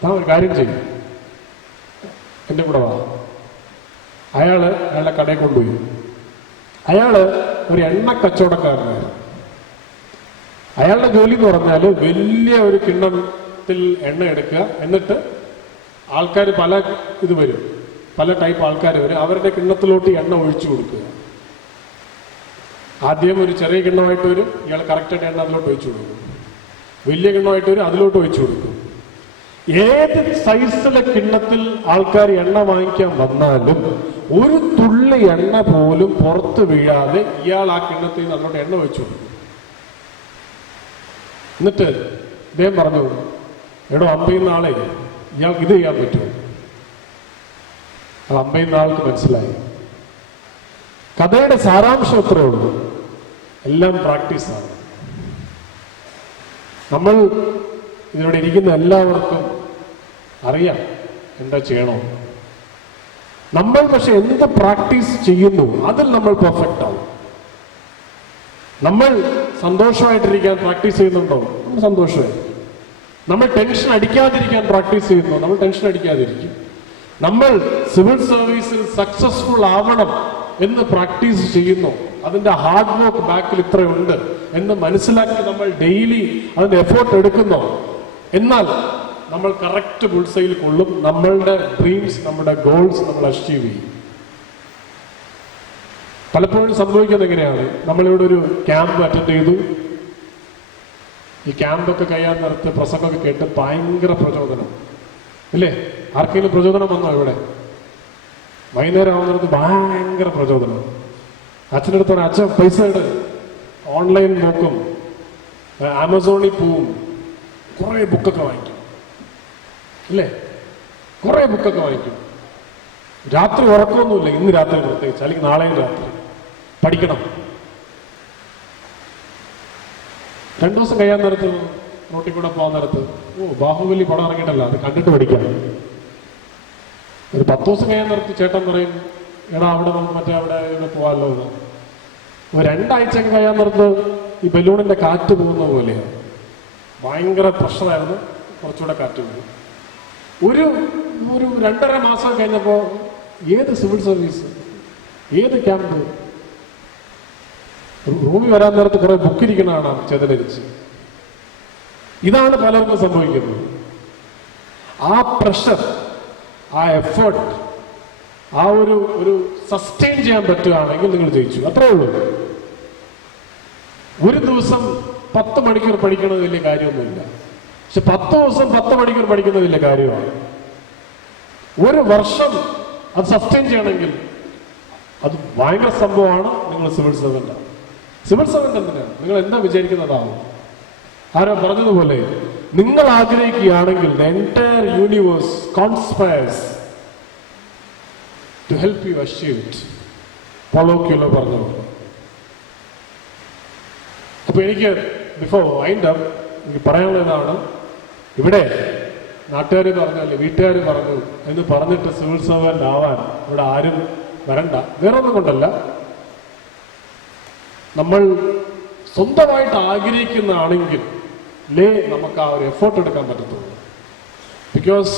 താൻ ഒരു കാര്യം ചെയ്യും, എൻ്റെ കൂടെ വാ. അയാളുടെ കടയിൽ കൊണ്ടുപോയി. അയാള് ഒരു എണ്ണ കച്ചവടക്കാരനായിരുന്നു. അയാളുടെ ജോലി എന്ന് പറഞ്ഞാൽ വലിയ ഒരു കിണ്ണത്തിൽ എണ്ണ എടുക്കുക, എന്നിട്ട് ആൾക്കാർ പല ഇത് വരും, പല ടൈപ്പ് ആൾക്കാർ വരും, അവരുടെ കിണ്ണത്തിലോട്ട് എണ്ണ ഒഴിച്ചു കൊടുക്കുക. ആദ്യം ഒരു ചെറിയ കിണ്ണമായിട്ട് വരും, ഇയാൾ കറക്റ്റായിട്ട് എണ്ണ അതിലോട്ട് ഒഴിച്ചു കൊടുക്കും. വലിയ കിണ്ണമായിട്ട് വരും, അതിലോട്ട് ഒഴിച്ചു കൊടുക്കും. ഏത് സൈസിലെ കിണ്ണത്തിൽ ആൾക്കാർ എണ്ണ വാങ്ങിക്കാൻ വന്നാലും ഒരു തുള്ളി എണ്ണ പോലും പുറത്ത് വീഴാതെ ഇയാൾ ആ കിണ്ണത്തിൽ നിന്ന് അതിലോട്ട് എണ്ണ ഒഴിച്ചു കൊടുക്കും. എന്നിട്ട് ഇദ്ദേഹം പറഞ്ഞു, എടോ അമ്പയുന്ന ആളെ ഇയാൾക്ക് ഇത് ചെയ്യാൻ പറ്റുമോ? അത് അമ്പയുന്ന ആൾക്ക് മനസ്സിലായി. കഥയുടെ സാരാംശം എത്രയേ ഉള്ളൂ, എല്ലാം പ്രാക്ടീസാണ്. നമ്മൾ ഇതിവിടെ ഇരിക്കുന്ന എല്ലാവർക്കും അറിയാം എന്താ ചെയ്യണോ. നമ്മൾ പക്ഷെ എന്ത് പ്രാക്ടീസ് ചെയ്യുന്നു അതിൽ നമ്മൾ പെർഫെക്റ്റ് ആവും. നമ്മൾ സന്തോഷമായിട്ടിരിക്കാൻ പ്രാക്ടീസ് ചെയ്യുന്നുണ്ടോ? നമ്മൾ സന്തോഷമായി. നമ്മൾ ടെൻഷൻ അടിക്കാതിരിക്കാൻ പ്രാക്ടീസ് ചെയ്യുന്നു, നമ്മൾ ടെൻഷൻ അടിക്കാതിരിക്കും. നമ്മൾ സിവിൽ സർവീസിൽ സക്സസ്ഫുൾ ആവണം എന്ന് പ്രാക്ടീസ് ചെയ്യുന്നു, അതിന്റെ ഹാർഡ് വർക്ക് ബാക്കിൽ ഇത്രയുണ്ട് എന്ന് മനസ്സിലാക്കി നമ്മൾ ഡെയിലി അതിന്റെ എഫേർട്ട് എടുക്കുന്നു. എന്നാൽ നമ്മൾ കറക്റ്റ് ബുൾസയിൽ കൊള്ളും. നമ്മളുടെ ഡ്രീംസ്, നമ്മുടെ ഗോൾസ് നമ്മൾ അച്ചീവ് ചെയ്യും. പലപ്പോഴും സംഭവിക്കുന്നത് എങ്ങനെയാണ്, നമ്മളിവിടെ ഒരു ക്യാമ്പ് അറ്റൻഡ് ചെയ്തു. ഈ ക്യാമ്പൊക്കെ കഴിയാൻ നേരത്ത് പ്രസംഗമൊക്കെ കേട്ട് ഭയങ്കര പ്രചോദനം ഇല്ലേ? ആർക്കെങ്കിലും പ്രചോദനം വന്നോ ഇവിടെ? വൈകുന്നേരം ആവുന്നിടത്ത് ഭയങ്കര പ്രചോദനം. അച്ഛൻ്റെ അടുത്ത് പറഞ്ഞ, അച്ഛൻ പൈസ ഇട്, ഓൺലൈൻ നോക്കും, ആമസോണിൽ പോവും, കുറേ ബുക്കൊക്കെ വാങ്ങിക്കും ഇല്ലേ? കുറേ ബുക്കൊക്കെ വാങ്ങിക്കും. രാത്രി ഉറക്കമൊന്നുമില്ല, ഇന്ന് രാത്രി പ്രത്യേകിച്ച്, അല്ലെങ്കിൽ നാളെയും രാത്രി പഠിക്കണം. 2 ദിവസം കഴിയാൻ നേരത്ത് റോട്ടിൽ കൂടെ പോകാൻ നേരത്ത്, ബാഹുബലി പടം ഇറങ്ങിയിട്ടല്ല, അത് കണ്ടിട്ട് പഠിക്കാം. ഒരു 10 ദിവസം കഴിയാൻ നേരത്ത് ചേട്ടൻ പറയും, എടാ അവിടെ നമുക്ക് മറ്റേ ഇവിടെ പോകാമല്ലോ എന്ന്. ഒരു 2 ആഴ്ചയൊക്കെ കഴിയാൻ നേരത്ത് ഈ ബലൂണിന്റെ കാറ്റ് പോകുന്ന പോലെയാണ്. ഭയങ്കര പ്രഷറായിരുന്നു, കുറച്ചുകൂടെ കാറ്റ് പോകും. ഒരു 2.5 മാസം കഴിഞ്ഞപ്പോൾ ഏത് സിവിൽ സർവീസ്, ഏത് ക്യാമ്പ്, റൂമിൽ വരാൻ നേരത്ത് കുറെ ബുക്കിരിക്കണതാണ് ചെതലരിച്ച്. ഇതാണ് പലർക്കും സംഭവിക്കുന്നത്. ആ പ്രഷർ, ആ എഫേർട്ട്, ആ ഒരു സസ്റ്റെയിൻ ചെയ്യാൻ പറ്റുകയാണെങ്കിൽ നിങ്ങൾ ജയിച്ചു, അത്രേ ഉള്ളൂ. ഒരു ദിവസം 10 മണിക്കൂർ പഠിക്കുന്നത് വലിയ കാര്യമൊന്നുമില്ല, പക്ഷെ 10 ദിവസം 10 മണിക്കൂർ പഠിക്കുന്നത് വലിയ കാര്യമാണ്. ഒരു വർഷം അത് സസ്റ്റെയിൻ ചെയ്യണമെങ്കിൽ അത് ഭയങ്കര സംഭവമാണ്. നിങ്ങൾ സിവിൽ സർവൻ്റാണ്. സിവിൽ സർവൻ്റ് എന്തിനാണ്? നിങ്ങൾ എന്താ വിചാരിക്കുന്നതാവും? ആരോ പറഞ്ഞതുപോലെ, നിങ്ങൾ ആഗ്രഹിക്കുകയാണെങ്കിൽ the entire universe conspires to help you achieve it. പോളോക്യുലോ പറഞ്ഞതുപോലെ. അപ്പൊ എനിക്ക് ബിഫോർ വൈൻഡ് അപ്പ് എനിക്ക് പറയാനുള്ളതാണ്, ഇവിടെ നാട്ടുകാർ പറഞ്ഞല്ലേ, വീട്ടുകാർ പറഞ്ഞു എന്ന് പറഞ്ഞിട്ട് സിവിൽ സർവൻ്റ് ആവാൻ ഇവിടെ ആരും വരണ്ട. വേറെ ഒന്നും കൊണ്ടല്ല, നമ്മൾ സ്വന്തമായിട്ട് ആഗ്രഹിക്കുന്നതാണെങ്കിൽ നമുക്ക് ആ ഒരു എഫേർട്ട് എടുക്കാൻ പറ്റത്തുള്ളൂ. ബിക്കോസ്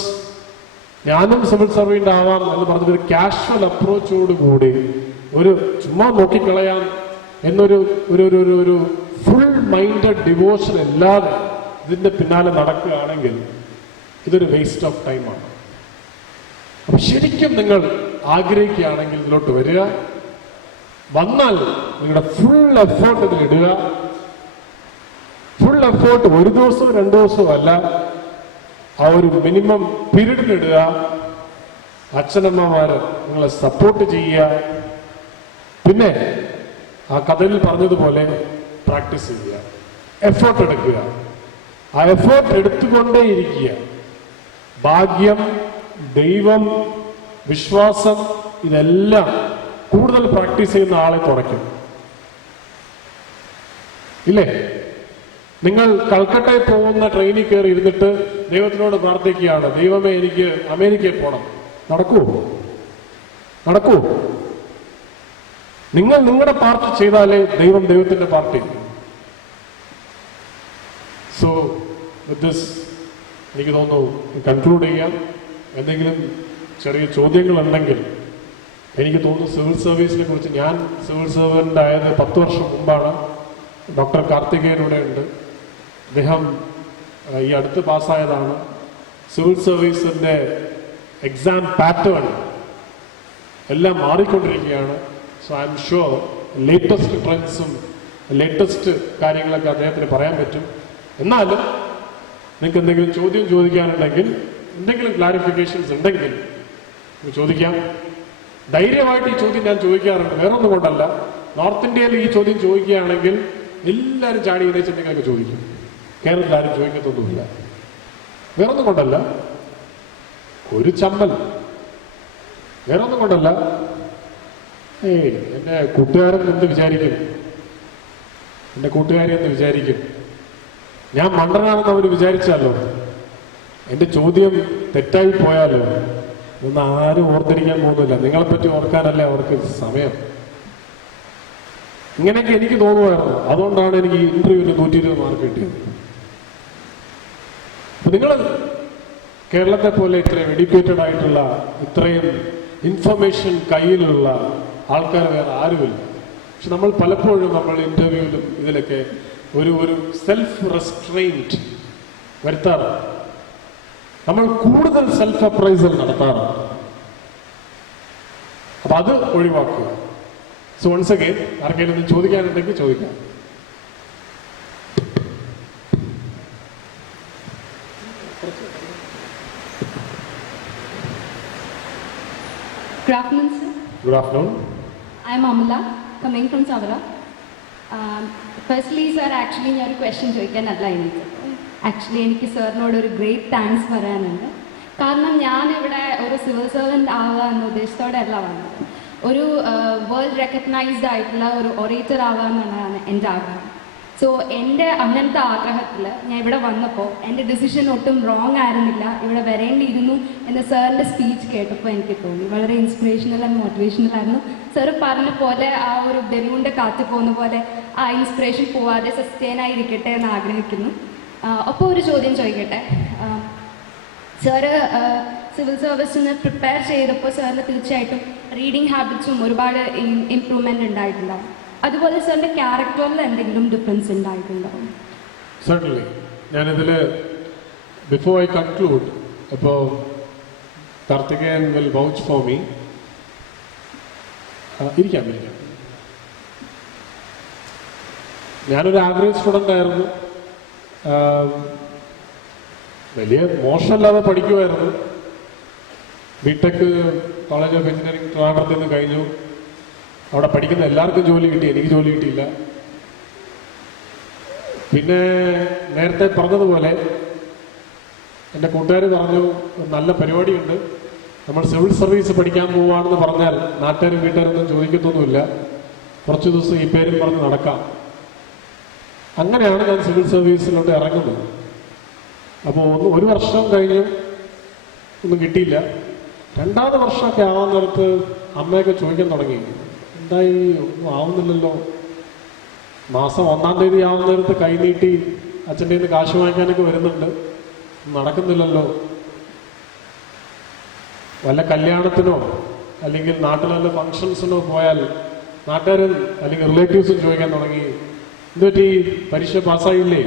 ഞാനും സിവിൽ സർവീൻ്റ് ആവാം എന്ന് പറഞ്ഞൊരു കാഷ്വൽ അപ്രോച്ചോടുകൂടി ഒരു ചുമ്മാ നോക്കിക്കളയാൻ എന്നൊരു ഒരു ഫുൾ മൈൻഡഡ് ഡിവോഷൻ അല്ലാതെ ഇതിൻ്റെ പിന്നാലെ നടക്കുകയാണെങ്കിൽ ഇതൊരു വേസ്റ്റ് ഓഫ് ടൈമാണ്. അപ്പം ശരിക്കും നിങ്ങൾ ആഗ്രഹിക്കുകയാണെങ്കിൽ ഇതിലോട്ട് വരിക, വന്നാൽ നിങ്ങളുടെ ഫുൾ എഫേർട്ട് ഇതിൽ ഇടുക. ഫുൾ എഫേർട്ട് 1 ദിവസവും 2 ദിവസവും അല്ല, ആ ഒരു മിനിമം പീരീഡിലിടുക. അച്ഛനമ്മമാര് നിങ്ങളെ സപ്പോർട്ട് ചെയ്യുക. പിന്നെ ആ കഥയിൽ പറഞ്ഞതുപോലെ പ്രാക്ടീസ് ചെയ്യുക, എഫേർട്ട് എടുക്കുക. ആ എഫേർട്ട് എടുത്തുകൊണ്ടേയിരിക്കുക. ഭാഗ്യം, ദൈവം, വിശ്വാസം, ഇതെല്ലാം കൂടുതൽ പ്രാക്ടീസ് ചെയ്യുന്ന ആളെ തുണയ്ക്കും ഇല്ലേ? നിങ്ങൾ കൽക്കട്ടയിൽ പോകുന്ന ട്രെയിനിൽ കയറി ഇരുന്നിട്ട് ദൈവത്തിനോട് പ്രാർത്ഥിക്കുകയാണ്, ദൈവമേ എനിക്ക് അമേരിക്കയിൽ പോകണം. നടക്കൂ? നിങ്ങൾ നിങ്ങളുടെ പാർട്ട് ചെയ്താലേ ദൈവം ദൈവത്തിന്റെ പാർട്ടി. സോ വിത്ത് ദിസ് എനിക്ക് തോന്നുന്നു കൺക്ലൂഡ് ചെയ്യാം. എന്തെങ്കിലും ചെറിയ ചോദ്യങ്ങളുണ്ടെങ്കിൽ. എനിക്ക് തോന്നുന്നു സിവിൽ സർവീസിനെ കുറിച്ച്, ഞാൻ സിവിൽ സർവൻ്റ് ആയത് 10 വർഷം മുമ്പാണ്. ഡോക്ടർ കാർത്തികേയൻ ഇവിടെ ഉണ്ട്, അദ്ദേഹം ഈ അടുത്ത് പാസ്സായതാണ്. സിവിൽ സർവീസിൻ്റെ എക്സാം പാറ്റേൺ എല്ലാം മാറിക്കൊണ്ടിരിക്കുകയാണ്. So I am sure latest ട്രെൻഡ്സും ലേറ്റസ്റ്റ് കാര്യങ്ങളൊക്കെ അദ്ദേഹത്തിന് പറയാൻ പറ്റും. എന്നാലും നിങ്ങൾക്ക് എന്തെങ്കിലും ചോദ്യം ചോദിക്കാനുണ്ടെങ്കിൽ, എന്തെങ്കിലും ക്ലാരിഫിക്കേഷൻസ് ഉണ്ടെങ്കിൽ ചോദിക്കാം. ധൈര്യമായിട്ട് ഈ ചോദ്യം ഞാൻ ചോദിക്കാറുണ്ട്, വേറൊന്നും കൊണ്ടല്ല. നോർത്ത് ഇന്ത്യയിൽ ഈ ചോദ്യം ചോദിക്കുകയാണെങ്കിൽ എല്ലാവരും ചാടി ഇതേച്ച് എന്തെങ്കിലുമൊക്കെ ചോദിക്കും. കേരളത്തിൽ ആരും ചോദിക്കത്തൊന്നുമില്ല, വേറൊന്നും കൊണ്ടല്ല. ഒരു ചമ്മൽ, വേറൊന്നും കൊണ്ടല്ല. എൻ്റെ കൂട്ടുകാരൻ എന്ത് വിചാരിക്കും, എൻ്റെ കൂട്ടുകാരി എന്ത് വിചാരിക്കും, ഞാൻ മണ്ടനാണെന്ന് അവർ വിചാരിച്ചാലോ, എൻ്റെ ചോദ്യം തെറ്റായി പോയാലോ, ഇതൊന്നും ആരും ഓർത്തിരിക്കാൻ പോകുന്നില്ല. നിങ്ങളെപ്പറ്റി ഓർക്കാനല്ലേ അവർക്ക് സമയം. ഇങ്ങനെയൊക്കെ എനിക്ക് തോന്നുമായിരുന്നു. അതുകൊണ്ടാണ് എനിക്ക് ഇന്റർവ്യൂവിന് 120 മാർക്ക് കിട്ടിയത്. നിങ്ങൾ കേരളത്തെ പോലെ ഇത്രയും എഡ്യൂക്കേറ്റഡ് ആയിട്ടുള്ള, ഇത്രയും ഇൻഫർമേഷൻ കയ്യിലുള്ള ആൾക്കാർ വേറെ ആരുമില്ല. പക്ഷെ നമ്മൾ പലപ്പോഴും ഇന്റർവ്യൂവിലും ഇതിലൊക്കെ ഒരു സെൽഫ് റെസ്ട്രെയിൻറ്റ് വരുത്താറുണ്ട്. നമ്മൾ കൂടുതൽ സെൽഫ് അപ്രൈസൽ നടത്താറുണ്ട്. അപ്പൊ അത് ഒഴിവാക്കുക. സോ വൺസ് അഗൈൻ, ആർക്കെങ്കിലും ചോദിക്കാനുണ്ടെങ്കിൽ ചോദിക്കാം. Good afternoon, sir. Good afternoon. I am Amala, coming from Savara. Firstly, sir, actually ഞാൻ ഒരു ക്വസ്റ്റ്യൻ ചോദിക്കാനല്ല എനിക്ക്. ആക്ച്വലി എനിക്ക് സാറിനോട് ഒരു ഗ്രേറ്റ് താങ്ക്സ് പറയാനുണ്ട്. കാരണം ഞാനിവിടെ ഒരു സിവിൽ സർവൻറ്റ് ആവുക എന്ന ഉദ്ദേശത്തോടെ അല്ല വന്നത്. ഒരു വേൾഡ് റെക്കഗ്നൈസ്ഡ് ആയിട്ടുള്ള ഒരു ഒറേറ്റർ ആവുക എന്നുള്ളതാണ് എൻ്റെ ആഗ്രഹം. സോ എൻ്റെ അങ്ങനത്തെ ആഗ്രഹത്തിൽ ഞാൻ ഇവിടെ വന്നപ്പോൾ എൻ്റെ ഡിസിഷൻ ഒട്ടും റോങ് ആയിരുന്നില്ല, ഇവിടെ വരേണ്ടിയിരുന്നു എന്ന് സാറിൻ്റെ സ്പീച്ച് കേട്ടപ്പോൾ എനിക്ക് തോന്നി. വളരെ ഇൻസ്പിറേഷണൽ ആൻഡ് മോട്ടിവേഷണൽ ആയിരുന്നു. സാറ് പറഞ്ഞ പോലെ ആ ഒരു ബലൂണിൻ്റെ കാറ്റ് പോകുന്ന പോലെ ആ ഇൻസ്പിറേഷൻ പോവാതെ സസ്റ്റെയിൻ ആയിരിക്കട്ടെ എന്ന് ആഗ്രഹിക്കുന്നു. അപ്പോൾ ഒരു ചോദ്യം ചോദിക്കട്ടെ. സാറ് സിവിൽ സർവീസിന് പ്രിപ്പയർ ചെയ്തപ്പോൾ സാറിന് തീർച്ചയായിട്ടും റീഡിങ് ഹാബിറ്റ്സും ഒരുപാട് ഇംപ്രൂവ്മെൻ്റ് ഉണ്ടായിട്ടുണ്ടാവും. അതുപോലെ സാറിൻ്റെ ക്യാരക്ടറിൽ എന്തെങ്കിലും ഡിഫറൻസ് ഉണ്ടായിട്ടുണ്ടാവും? Certainly. ഞാനിതിൽ ബിഫോർ ഐ കൺക്ലൂഡ്, ഇപ്പോൾ Karthikeyan will vouch for me. ഇരിക്കാം. ഞാനൊരു ആവറേജ് സ്റ്റുഡൻ്റ് ആയിരുന്നു. വലിയ മോശമല്ലാതെ പഠിക്കുമായിരുന്നു. ബിടെക് കോളേജ് ഓഫ് എഞ്ചിനീയറിംഗ് ട്രിവാൻഡ്രത്തിൽ നിന്ന് കഴിഞ്ഞു. അവിടെ പഠിക്കുന്ന എല്ലാവർക്കും ജോലി കിട്ടി, എനിക്ക് ജോലി കിട്ടിയില്ല. പിന്നെ നേരത്തെ പറഞ്ഞതുപോലെ എൻ്റെ കൂട്ടുകാർ പറഞ്ഞു, നല്ല പരിപാടിയുണ്ട്, നമ്മൾ സിവിൽ സർവീസ് പഠിക്കാൻ പോവുകയാണെന്ന് പറഞ്ഞാൽ നാട്ടുകാരും വീട്ടുകാരൊന്നും ചോദിക്കത്തൊന്നുമില്ല, കുറച്ച് ദിവസം ഈ പേരും പറഞ്ഞ് നടക്കാം. അങ്ങനെയാണ് ഞാൻ സിവിൽ സർവീസിലോട്ട് ഇറങ്ങുന്നത്. അപ്പോൾ ഒരു വർഷം കഴിഞ്ഞ് ഒന്നും കിട്ടിയില്ല. 2ാമത്തെ വർഷമൊക്കെ ആവാൻ നേരത്ത് അമ്മയൊക്കെ ചോദിക്കാൻ തുടങ്ങി, എന്തായി ഒന്നും ആവുന്നില്ലല്ലോ, മാസം 1-ാം തീയതി ആവുന്ന നേരത്ത് കൈ നീട്ടി അച്ഛൻ്റെ നിന്ന് കാശ് വാങ്ങിക്കാനൊക്കെ വരുന്നുണ്ട്, നടക്കുന്നില്ലല്ലോ. വല്ല കല്യാണത്തിനോ അല്ലെങ്കിൽ നാട്ടിൽ വല്ല ഫങ്ഷൻസിനോ പോയാൽ നാട്ടുകാരും അല്ലെങ്കിൽ റിലേറ്റീവ്സും ചോദിക്കാൻ തുടങ്ങി, എന്തുപറ്റി പരീക്ഷ പാസ്സായില്ലേ,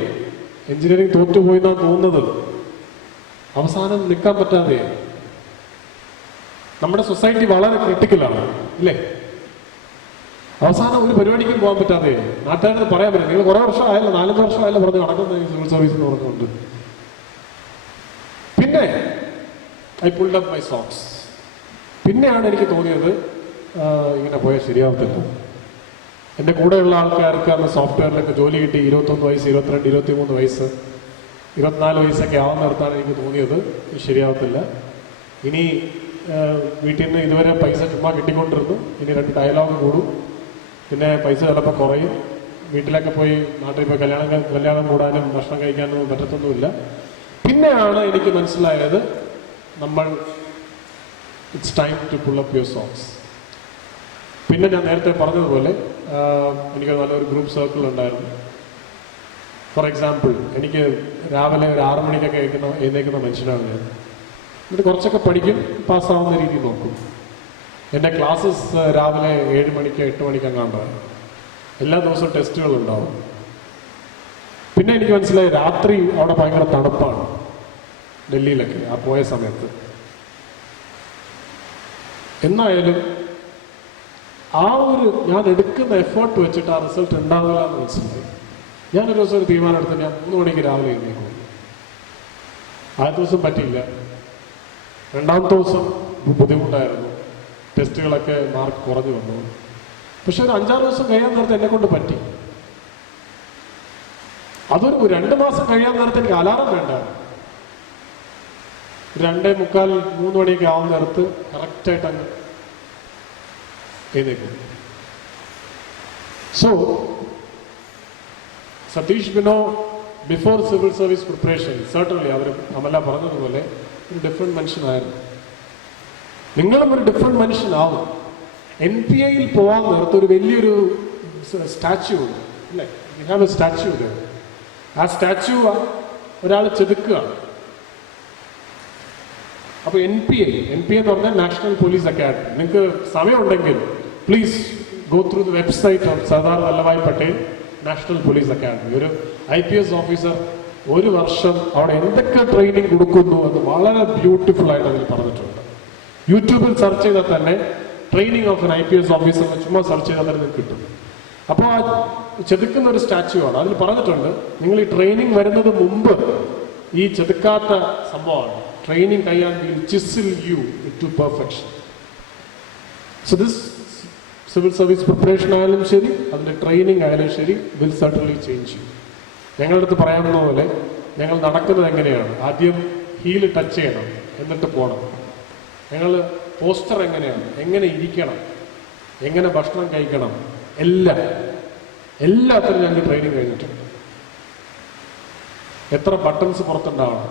എഞ്ചിനീയറിംഗ് തോറ്റുപോയി എന്നാണ് തോന്നുന്നത്. അവസാനം നിൽക്കാൻ പറ്റാതെ നമ്മുടെ സൊസൈറ്റി വളരെ ക്രിട്ടിക്കലാണ് ഇല്ലേ. അവസാനം ഒരു പരിപാടിക്കും പോകാൻ പറ്റാതെ നാട്ടുകാരെന്ന് പറയാൻ പറ്റില്ല. നിങ്ങൾ കുറേ വർഷം ആയല്ലോ, 4-5 വർഷം ആയല്ലോ പറഞ്ഞ് നടക്കുന്നത് ഈ സിവിൽ സർവീസ് എന്ന് പറഞ്ഞുകൊണ്ട്. പിന്നെ I pulled up my socks. പിന്നെയാണ് എനിക്ക് തോന്നിയത് ഇങ്ങനെ പോയാൽ ശരിയാവത്തില്ല. എൻ്റെ കൂടെയുള്ള ആൾക്കാർക്ക് അന്ന് സോഫ്റ്റ്വെയറിലൊക്കെ ജോലി കിട്ടി. 21 വയസ്സ്, 22, 23 വയസ്സ്, 24 വയസ്സൊക്കെ ആവുന്ന നേരത്താണ് എനിക്ക് തോന്നിയത് ശരിയാവത്തില്ല. ഇനി വീട്ടിൽ നിന്ന് ഇതുവരെ പൈസ ചുമ്മാ കിട്ടിക്കൊണ്ടിരുന്നു, ഇനി 2 ഡയലോഗ് കൂടും, പിന്നെ പൈസ ചിലപ്പോൾ കുറയും. വീട്ടിലൊക്കെ പോയി നാട്ടിൽ പോയി കല്യാണം കൂടാനും ഭക്ഷണം കഴിക്കാനൊന്നും പറ്റത്തൊന്നുമില്ല. പിന്നെയാണ് എനിക്ക് മനസ്സിലായത്, നമ്മൾ it's time to pull up your socks. പിന്നെ ഞാൻ നേരത്തെ പറഞ്ഞതുപോലെ എനിക്ക് നല്ലൊരു ഗ്രൂപ്പ് സർക്കിൾ ഉണ്ടായിരുന്നു. ഫോർ എക്സാമ്പിൾ, എനിക്ക് രാവിലെ ഒരു 6 മണിക്കൊക്കെ എഴുന്നേൽക്കുന്ന മനുഷ്യനാണ് ഞാൻ. എന്നിട്ട് കുറച്ചൊക്കെ പഠിക്കും, പാസ്സാവുന്ന രീതിയിൽ നോക്കും. എൻ്റെ ക്ലാസ്സസ് രാവിലെ 7 മണിക്ക് 8 മണിക്കെങ്ങാണ്ടാണ്. എല്ലാ ദിവസവും ടെസ്റ്റുകളുണ്ടാവും. പിന്നെ എനിക്ക് മനസ്സിലായി രാത്രി അവിടെ ഭയങ്കര തണുപ്പാണ്, ഡൽഹിയിലൊക്കെ ആ പോയ സമയത്ത്. എന്നായാലും ആ ഒരു ഞാൻ എടുക്കുന്ന എഫേർട്ട് വെച്ചിട്ട് ആ റിസൾട്ട് ഉണ്ടാവില്ല എന്ന് മനസ്സിലായി. ഞാനൊരു ദിവസം ഒരു തീരുമാനം എടുത്ത് ഞാൻ 3 മണിക്ക് രാവിലെ എഴുന്നേക്കും. ആദ്യ ദിവസം പറ്റിയില്ല, രണ്ടാമത്തെ ദിവസം ബുദ്ധിമുട്ടായിരുന്നു, ടെസ്റ്റുകളൊക്കെ മാർക്ക് കുറഞ്ഞു വന്നു. പക്ഷെ ഒരു 5-6 ദിവസം കഴിയാൻ നേരത്തെ എന്നെ കൊണ്ട് പറ്റി. അതൊരു 2 മാസം കഴിയാൻ നേരത്തെ എനിക്ക് അലാറം വേണ്ട. 2:45-3 മണിയൊക്കെ ആവുന്ന നേരത്ത് കറക്റ്റായിട്ട് അങ്ങ് എഴുന്നേക്കും. So Satheesh Bino before civil service preparation certainly അവർ അമല പറഞ്ഞതുപോലെ ഒരു ഡിഫറെന്റ് മനുഷ്യനായിരുന്നു. നിങ്ങളും ഒരു ഡിഫറെന്റ് മനുഷ്യനാവും. NPAയിൽ പോകാൻ നേരത്തെ ഒരു വലിയൊരു സ്റ്റാച്യു ഉണ്ട് അല്ലേ? You have A statue. ആ സ്റ്റാച്യു ഒരാൾ ചെതുക്കുകയാണ്. അപ്പൊ NPA എന്ന് പറഞ്ഞാൽ നാഷണൽ പോലീസ് അക്കാഡമി. നിങ്ങൾക്ക് സമയമുണ്ടെങ്കിൽ please go through the website of Sardar Vallabhbhai Patel national police academy. ഒരു IPS ഓഫീസർ 1 വർഷം അവിടെ എന്തൊക്കെ ട്രെയിനിങ് കൊടുക്കുന്നു എന്ന് വളരെ ബ്യൂട്ടിഫുൾ ആയിട്ട് അതിൽ പറഞ്ഞിട്ടുണ്ട്. യൂട്യൂബിൽ സെർച്ച് ചെയ്താൽ തന്നെ training of N IPS officer ചുമ്മാ സെർച്ച് ചെയ്താൽ തന്നെ നിങ്ങൾക്ക് കിട്ടും. അപ്പോൾ ആ ചെതുക്കുന്ന ഒരു സ്റ്റാച്യു ആണ്. അതിൽ പറഞ്ഞിട്ടുണ്ട് നിങ്ങൾ ഈ ട്രെയിനിങ് വരുന്നത് മുമ്പ് ഈ ചെതുക്കാത്ത സംഭവമാണ്. ട്രെയിനിങ് കഴിയാൻ will chisel you to perfection. So this civil service preparation ആയാലും ശരി, അതിൻ്റെ ട്രെയിനിങ് ആയാലും ശരി, വിൽ സർട്ടൻലി ചേഞ്ച് യു. ഞങ്ങളുടെ അടുത്ത് പറയാവുന്ന പോലെ ഞങ്ങൾ നടക്കുന്നത് എങ്ങനെയാണ്? ആദ്യം ഹീൽ ടച്ച് ചെയ്യണം, എന്നിട്ട് പോകണം. ഞങ്ങൾ പോസ്റ്റർ എങ്ങനെയാണ്, എങ്ങനെ ഇരിക്കണം, എങ്ങനെ ഭക്ഷണം കഴിക്കണം, എല്ലാത്തിനും ഞങ്ങൾക്ക് ട്രെയിനിങ് കഴിഞ്ഞിട്ടുണ്ട്. എത്ര ബട്ടൺസ് പുറത്തുണ്ടാവണം,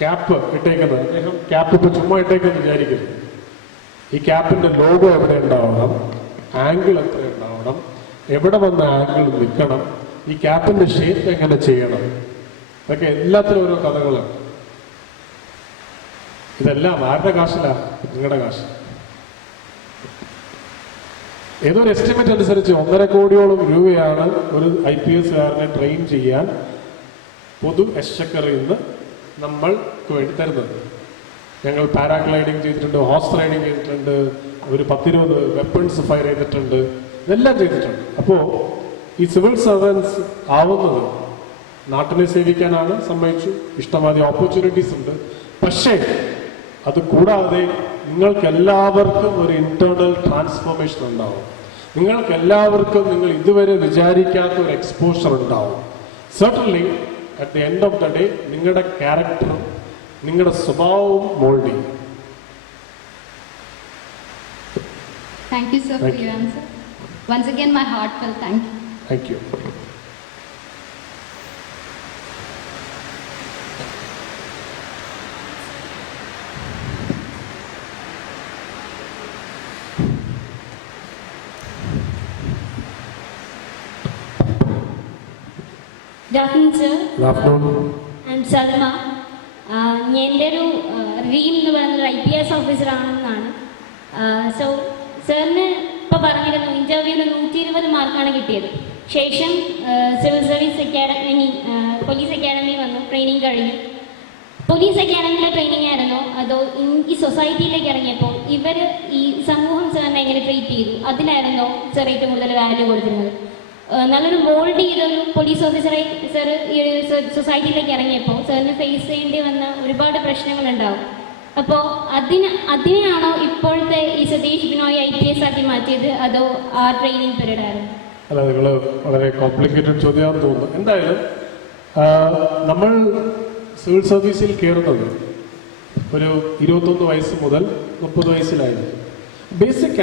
ക്യാപ്പ് ഇട്ടേക്കുന്നത്, അദ്ദേഹം ക്യാപ്പ് ഇപ്പൊ ചുമ്മാ ഇട്ടേക്കെന്ന് വിചാരിക്കരുത്. ഈ ക്യാപ്പിന്റെ ലോഗോ എവിടെ ഉണ്ടാവണം, ആംഗിൾ എത്ര ഉണ്ടാവണം, എവിടെ വന്ന ആംഗിൾ നിൽക്കണം, ഈ ക്യാപ്പിന്റെ ഷേപ്പ് എങ്ങനെ ചെയ്യണം, ഇതൊക്കെ എല്ലാത്തിനും ഓരോ കഥകളാണ്. ഇതെല്ലാം ആരുടെ കാശിലാ? നിങ്ങളുടെ കാശ്. ഏതോ ഒരു എസ്റ്റിമേറ്റ് അനുസരിച്ച് 1.5 കോടിയോളം രൂപയാണ് ഒരു IPSകാരനെ ട്രെയിൻ ചെയ്യാൻ പൊതു എക്സ്ചക്കറിൽ നിന്ന് നമ്മൾക്ക് വേണ്ടി തരുന്നത്. ഞങ്ങൾ പാരാഗ്ലൈഡിങ് ചെയ്തിട്ടുണ്ട്, ഹോഴ്സ് റൈഡിങ് ചെയ്തിട്ടുണ്ട്, ഒരു 10-20 വെപ്പൺസ് ഫയർ ചെയ്തിട്ടുണ്ട്, ഇതെല്ലാം ചെയ്തിട്ടുണ്ട്. അപ്പോൾ ഈ സിവിൽ സർവൻസ് ആവുന്നത് നാട്ടിനെ സേവിക്കാനാണ്. സമ്മതിച്ചു, ഇഷ്ടമാതിരി ഓപ്പർച്യൂണിറ്റീസ് ഉണ്ട്. പക്ഷേ അത് കൂടാതെ നിങ്ങൾക്ക് എല്ലാവർക്കും ഒരു ഇന്റേണൽ ട്രാൻസ്ഫോർമേഷൻ ഉണ്ടാവും. നിങ്ങൾക്ക് എല്ലാവർക്കും നിങ്ങൾ ഇതുവരെ വിചാരിക്കാത്ത ഒരു എക്സ്പോഷർ ഉണ്ടാവും. Certainly at the end of the day നിങ്ങളുടെ ക്യാരക്ടറും നിങ്ങളുടെ സ്വഭാവവും മോൾഡ് ചെയ്യും. Thank you, sir, for your answer. Once again, my heartfelt thank you. Thank you. Good afternoon, sir. Good afternoon. I'm Salma. എൻ്റെ ഒരു ഡ്രീം എന്ന് പറയുന്നത് IPS officer ആണെന്നാണ്. So സാറിന് ഇപ്പോൾ പറഞ്ഞിരുന്നു ഇൻ്റർവ്യൂവിൽ 120 മാർക്കാണ് കിട്ടിയത്. ശേഷം civil service academy, police academy വന്നു, ട്രെയിനിങ് കഴിഞ്ഞു. പോലീസ് അക്കാഡമിയിലെ ട്രെയിനിങ് ആയിരുന്നോ അതോ ഈ സൊസൈറ്റിയിലേക്ക് ഇറങ്ങിയപ്പോൾ ഇവർ ഈ സമൂഹം സാറിനെ എങ്ങനെ ട്രീറ്റ് ചെയ്തു അതിലായിരുന്നോ സാർ ഏറ്റവും കൂടുതൽ വാല്യൂ കൊടുത്തിരുന്നത്? നല്ലൊരു മോൾഡ് ചെയ്തൊരു പോലീസ് ഓഫീസറായി സാർ ഈ ഒരു സൊസൈറ്റിയിലേക്ക് ഇറങ്ങിയപ്പോൾ സാറിന് ഫേസ് ചെയ്യേണ്ടി വന്ന ഒരുപാട് പ്രശ്നങ്ങളുണ്ടാവും. അപ്പോൾ അതിനെയാണോ ഇപ്പോഴത്തെ ഈ സതീഷ് ബിനോയ് IPS ആക്കി മാറ്റിയത് അതോ ആ ട്രെയിനിങ് പീരീഡ് ആയിരുന്നു? അല്ല, നിങ്ങൾ വളരെ കോംപ്ലിക്കേറ്റഡ് ചോദ്യമാണെന്ന് തോന്നുന്നു. എന്തായാലും നമ്മൾ സിവിൽ സർവീസിൽ കയറുന്നത് ഒരു 21 വയസ്സ് മുതൽ 30 വയസ്സിലായിരുന്നു. ബേസിക്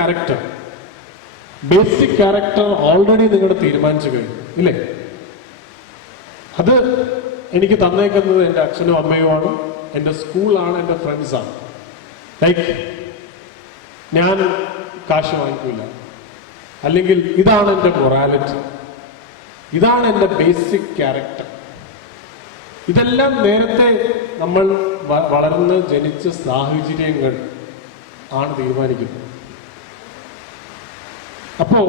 ക്യാരക്ടർ ഓൾറെഡി നിങ്ങളുടെ തീരുമാനിച്ചു കഴിഞ്ഞു ഇല്ലേ? അത് എനിക്ക് തന്നേക്കുന്നത് എൻ്റെ അച്ഛനും അമ്മയുമാണ്, എൻ്റെ സ്കൂളാണ്, എൻ്റെ ഫ്രണ്ട്സാണ്. ലൈക്ക് ഞാൻ കാശ് വാങ്ങിക്കില്ല, അല്ലെങ്കിൽ ഇതാണ് എൻ്റെ മൊറാലിറ്റി, ഇതാണ് എൻ്റെ ബേസിക് ക്യാരക്ടർ. ഇതെല്ലാം നേരത്തെ നമ്മൾ വളർന്ന് ജനിച്ച സാഹചര്യങ്ങൾ ആണ് തീരുമാനിക്കുന്നത്. അപ്പോൾ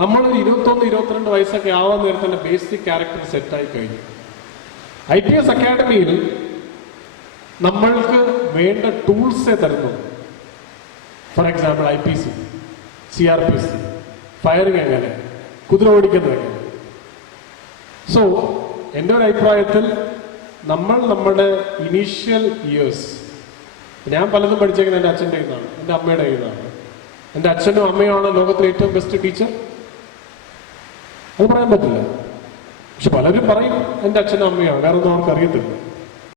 നമ്മളൊരു 21-22 വയസ്സൊക്കെ ആവാൻ നേരത്തെ തന്നെ ബേസിക് ക്യാരക്ടർ സെറ്റായി കഴിഞ്ഞു. IPS അക്കാഡമിയിൽ നമ്മൾക്ക് വേണ്ട ടൂൾസേ തരുന്നു. For example IPC, CRPC, firing എങ്ങനെ, കുതിര ഓടിക്കുന്നത് എങ്ങനെ. സോ എൻ്റെ ഒരു അഭിപ്രായത്തിൽ നമ്മൾ നമ്മുടെ ഇനീഷ്യൽ ഇയേഴ്സ്, ഞാൻ പലതും പഠിച്ചേക്കുന്നത് എൻ്റെ അച്ഛൻ്റെ കയ്യിൽ നിന്നാണ്, എൻ്റെ അമ്മയുടെ കയ്യിൽ നിന്നാണ്. എൻ്റെ അച്ഛനും അമ്മയുമാണ് ലോകത്തിലെ ഏറ്റവും ബെസ്റ്റ് ടീച്ചർ, അത് പറയാൻ പറ്റില്ല. പക്ഷെ പലരും പറയും എൻ്റെ അച്ഛനും അമ്മയാണ്, വേറെ ഒന്നും അവർക്ക് അറിയത്തില്ല.